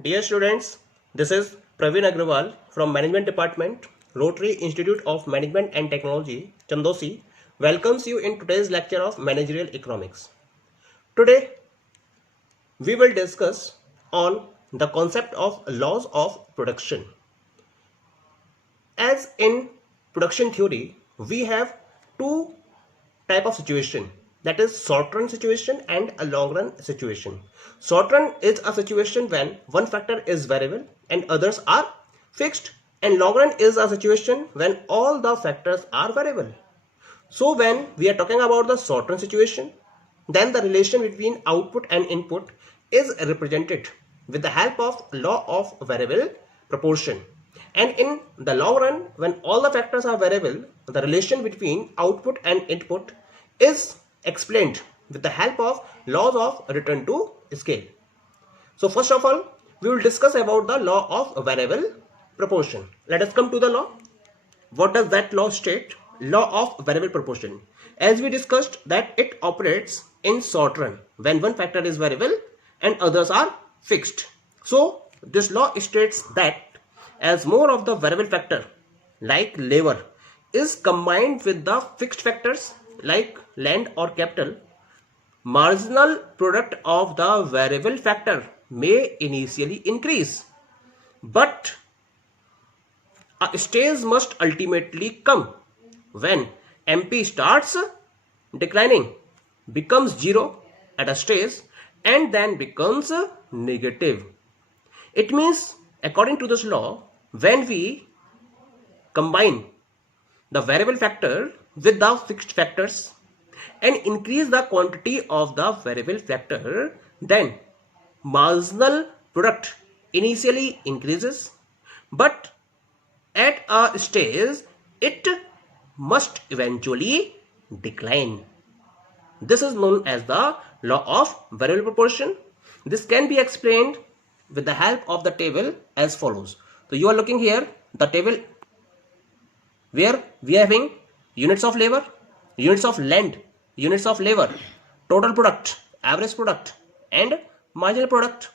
Dear students, this is Praveen Agrawal from Management Department, Rotary Institute of Management and Technology, Chandosi, welcomes you in today's lecture of Managerial Economics. Today, we will discuss on the concept of laws of production. As in production theory, we have two type of situation, that is short run situation and a long run situation. Short run is a situation when one factor is variable and others are fixed, and long run is a situation when all the factors are variable. So when we are talking about the short run situation, then the relation between output and input is represented with the help of law of variable proportion. And in the long run, when all the factors are variable, the relation between output and input is explained with the help of laws of return to scale. So first of all, we will discuss about the law of variable proportion. Let us come to the law. What does that law state? Law of variable proportion. As we discussed that it operates in short run when one factor is variable and others are fixed. So this law states that as more of the variable factor like labor is combined with the fixed factors like land or capital, marginal product of the variable factor may initially increase, but a stage must ultimately come when MP starts declining, becomes zero at a stage, and then becomes negative. It means, according to this law, when we combine the variable factor with the fixed factors and increase the quantity of the variable factor, then marginal product initially increases, but at a stage it must eventually decline. This is known as the law of variable proportion. This can be explained with the help of the table as follows. So you are looking here the table where we are having units of labor, units of land, units of labor, total product, average product, and marginal product.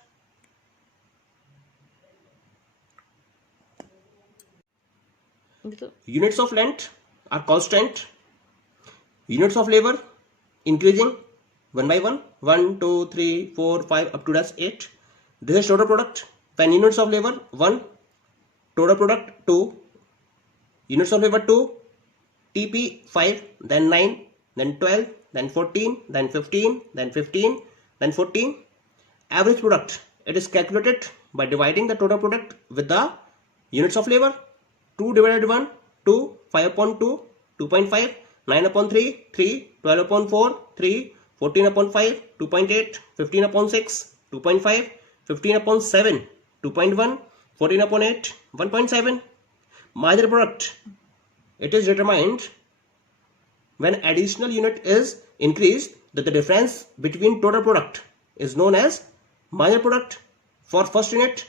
Units of land are constant, units of labor increasing one by one, 1, 2, 3, 4, 5 up to dash 8. This is total product. When units of labor 1, total product 2, units of labor 2, TP 5, then 9, then 12, then 14, then 15, then 15, then 14. Average product, it is calculated by dividing the total product with the units of labor. 2 divided 1, 2, 5 upon 2, 2.5, 9 upon 3, 3, 12 upon 4, 3, 14 upon 5, 2.8, 15 upon 6, 2.5, 15 upon 7, 2.1, 14 upon 8, 1.7. Marginal product, it is determined when additional unit is increased, that the difference between total product is known as marginal product. For first unit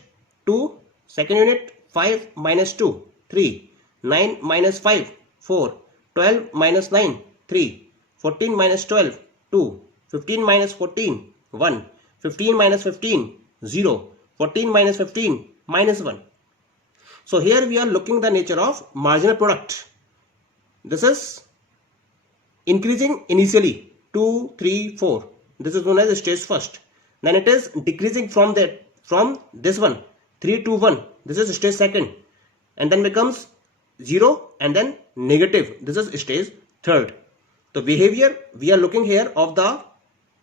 2, second unit 5 minus 2, 3, 9 minus 5, 4, 12 minus 9, 3, 14 minus 12, 2, 15 minus 14, 1, 15 minus 15, 0, 14 minus 15, minus 1. So here we are looking the nature of marginal product. This is increasing initially 2, 3, 4. This is known as stage first. Then it is decreasing from this one 3 to 1. This is stage second, and then becomes 0 and then negative. This is stage third. The behavior we are looking here of the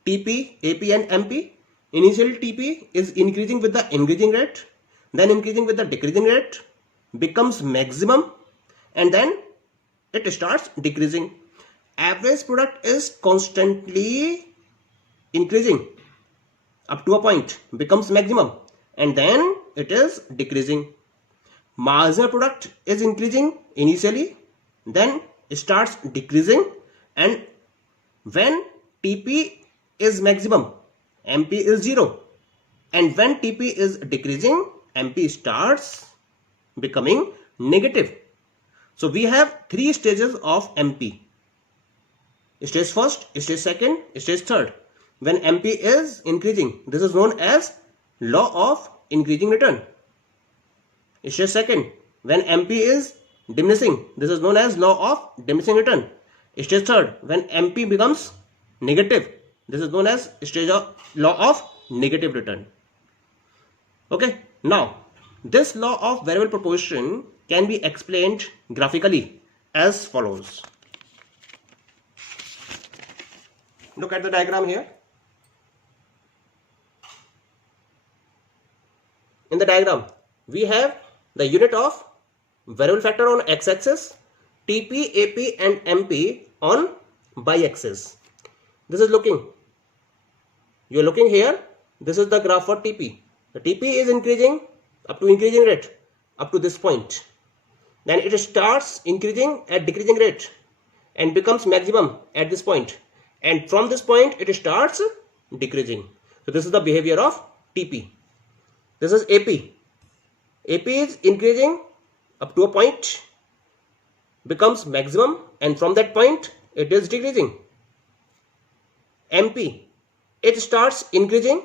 TP, AP and MP. Initially TP is increasing with the increasing rate, then increasing with the decreasing rate, becomes maximum, and then it starts decreasing. Average product is constantly increasing up to a point, becomes maximum, and then it is decreasing. Marginal product is increasing initially, then starts decreasing, and when TP is maximum, MP is 0, and when TP is decreasing, MP starts becoming negative. So we have 3 stages of MP. Stage first, stage second, stage third. When MP is increasing, this is known as law of increasing return. Stage second, when MP is diminishing, this is known as law of diminishing return. Stage third, when MP becomes negative, this is known as law of negative return. Okay, now this law of variable proportion can be explained graphically as follows. Look at the diagram here. In the diagram, we have the unit of variable factor on x-axis, TP, AP and MP on y-axis. This is looking, you are looking here, this is the graph for TP. The TP is increasing up to increasing rate up to this point. Then it starts increasing at decreasing rate and becomes maximum at this point. And from this point it starts decreasing. So this is the behavior of TP. This is AP. AP is increasing up to a point, becomes maximum, and from that point it is decreasing. MP, it starts increasing.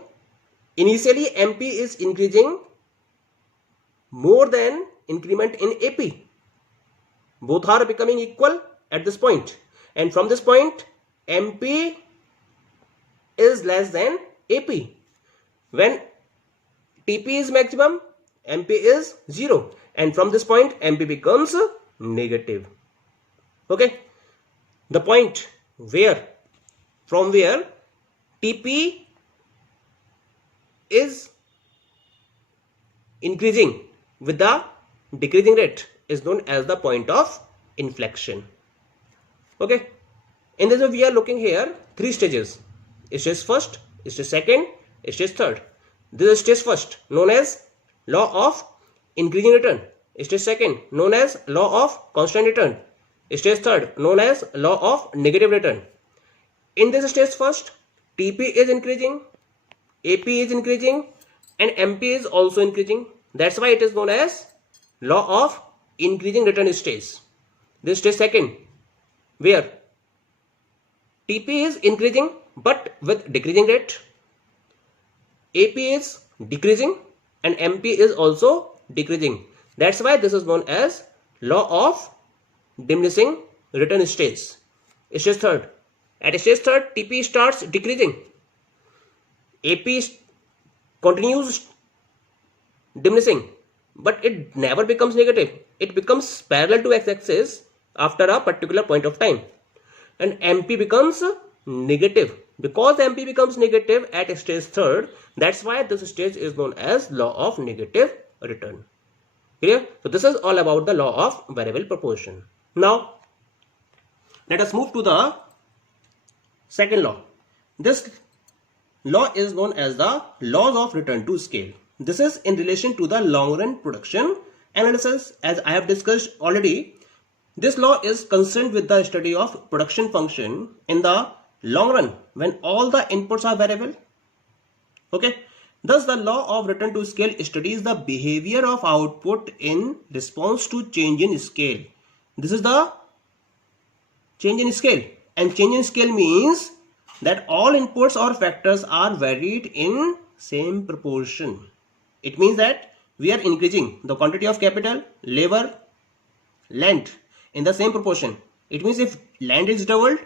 Initially MP is increasing more than increment in AP. Both are becoming equal at this point, and from this point MP is less than AP. When TP is maximum, MP is 0, and from this point MP becomes negative. Okay, the point from where TP is increasing with the decreasing rate is known as the point of inflection. Okay, in this way we are looking here 3 stages: stage first, stage second, stage third. This is stage first, known as law of increasing return. Stage second, known as law of constant return. Stage third, known as law of negative return. In this stage first, TP is increasing, AP is increasing, and MP is also increasing. That's why it is known as law of increasing return stage. This stage second, where TP is increasing but with decreasing rate, AP is decreasing, and MP is also decreasing. That's why this is known as law of diminishing return stage. Stage third, at stage third TP starts decreasing, AP continues diminishing, but it never becomes negative. It becomes parallel to x-axis after a particular point of time, and MP becomes negative. Because MP becomes negative at stage third, that's why this stage is known as law of negative return. Clear? So this is all about the law of variable proportion. Now let us move to the second law. This law is known as the laws of return to scale. This is in relation to the long run production analysis. As I have discussed already, this law is concerned with the study of production function in the long run when all the inputs are variable. Okay, thus the law of return to scale studies the behavior of output in response to change in scale. This is the change in scale, and change in scale means that all inputs or factors are varied in same proportion. It means that we are increasing the quantity of capital, labor, land in the same proportion. It means if land is doubled,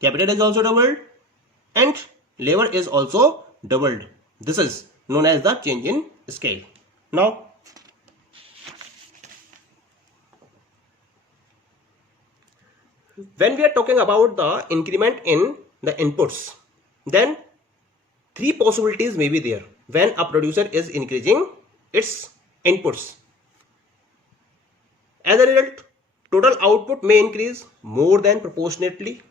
capital is also doubled, and labor is also doubled. This is known as the change in scale. Now when we are talking about the increment in the inputs, then 3 possibilities may be there when a producer is increasing its inputs. As a result, total output may increase more than proportionately,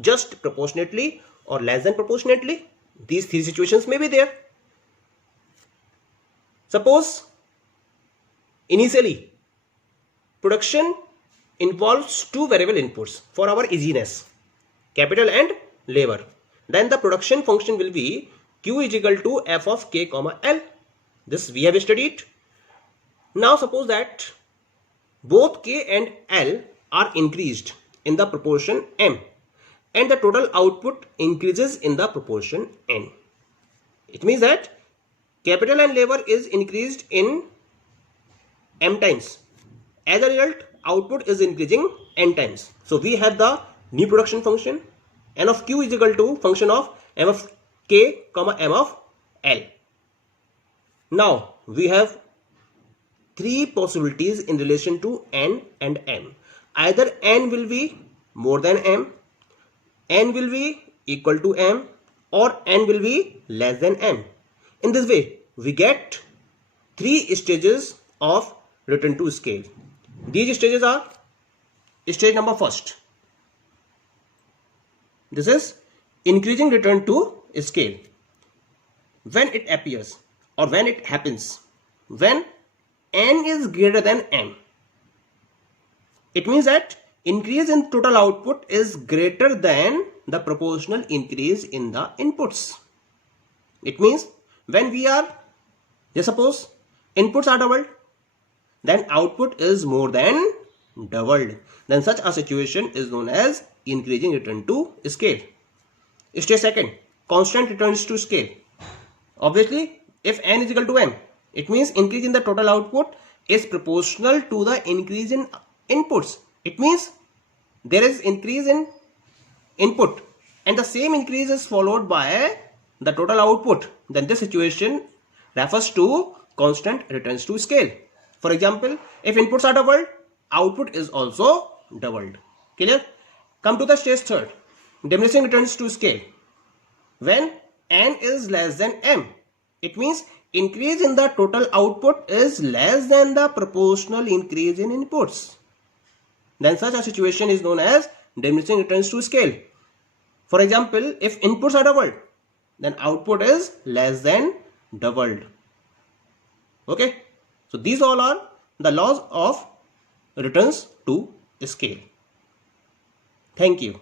just proportionately, or less than proportionately. These 3 situations may be there. Suppose initially production involves 2 variable inputs for our easiness, capital and labor. Then the production function will be Q is equal to f of k comma L. This we have studied. Now suppose that both k and L are increased in the proportion m, and the total output increases in the proportion n. It means that capital N labor is increased in m times. As a result, output is increasing n times. So we have the new production function. N of Q is equal to function of M of K comma M of L. Now we have three possibilities in relation to N and M. Either N will be more than M, N will be equal to M, or N will be less than M. In this way, we get three stages of return to scale. These stages are stage number first. This is increasing return to scale. When it appears or when it happens, when N is greater than M, it means that increase in total output is greater than the proportional increase in the inputs. It means when we are, just suppose inputs are doubled, then output is more than doubled. Then such a situation is known as increasing return to scale. Stage second, constant returns to scale. Obviously, if N is equal to M, it means increase in the total output is proportional to the increase in inputs. It means there is increase in input and the same increase is followed by the total output. Then this situation refers to constant returns to scale. For example, if inputs are doubled, output is also doubled. Clear? Come to the stage third, diminishing returns to scale. When N is less than M, it means increase in the total output is less than the proportional increase in inputs. Then such a situation is known as diminishing returns to scale. For example, if inputs are doubled, then output is less than doubled. Okay, so these all are the laws of returns to scale. Thank you.